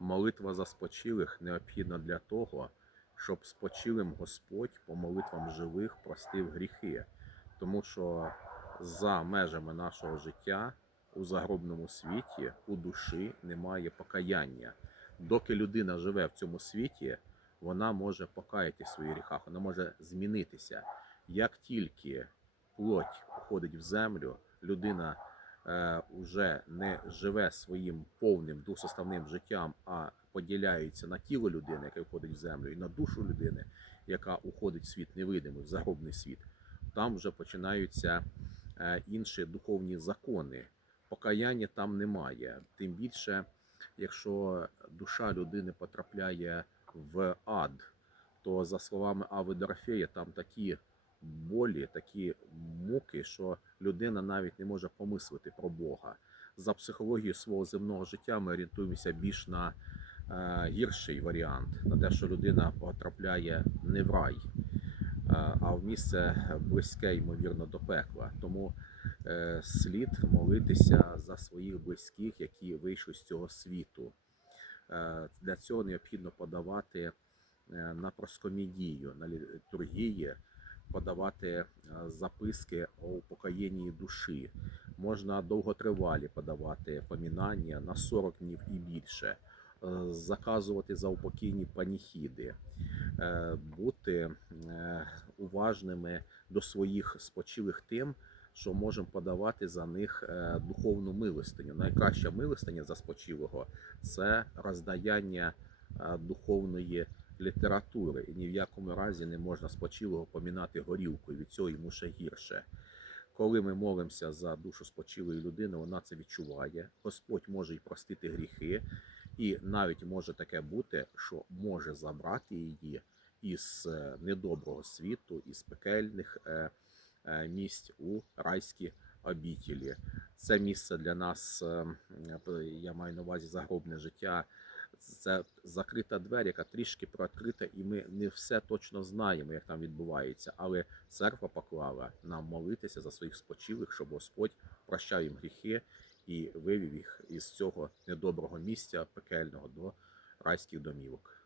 молитва за спочилих необхідна для того, щоб спочилим Господь по молитвам живих простив гріхи. Тому що за межами нашого життя у загробному світі у душі немає покаяння. Доки людина живе в цьому світі, вона може покаяти в своїх гріхах, вона може змінитися. Як тільки плоть уходить в землю, людина е, уже не живе своїм повним двосоставним життям, а поділяється на тіло людини, яке входить в землю, і на душу людини, яка уходить в світ невидимий, в загробний світ. Там вже починаються е, інші духовні закони. Покаяння там немає. Тим більше, якщо душа людини потрапляє в ад, то за словами Ави Дорофея, там такі болі, такі муки, що людина навіть не може помислити про Бога. За психологією свого земного життя ми орієнтуємося більш на е, гірший варіант, на те, що людина потрапляє не в рай, е, а в місце близьке, ймовірно, до пекла. Тому е, слід молитися за своїх близьких, які вийшли з цього світу. Для цього необхідно подавати на проскомідію, на літургії, подавати е, записки о упокоєнні душі. Можна довготривалі подавати помінання на 40 днів і більше, е, заказувати заупокійні паніхіди, е, бути уважними до своїх спочилих тим, що можемо подавати за них духовну милостиню. Найкраща милостиня за спочилого це роздаяння духовної літератури. І ні в якому разі не можна спочилого помінати горілкою. Від цього йому ще гірше. Коли ми молимося за душу спочилої людини, вона це відчуває. Господь може й простити гріхи, і навіть може таке бути, що може забрати її із е, недоброго світу, із пекельних е, е, місць у райські обітілі. Це місце для нас, е, я маю на увазі загробне життя. Це закрита двері, яка трішки прооткрита, і ми не все точно знаємо, як там відбувається. Але церква поклала нам молитися за своїх спочилих, щоб Господь прощав їм гріхи і вивів їх із цього недоброго місця пекельного до райських домівок.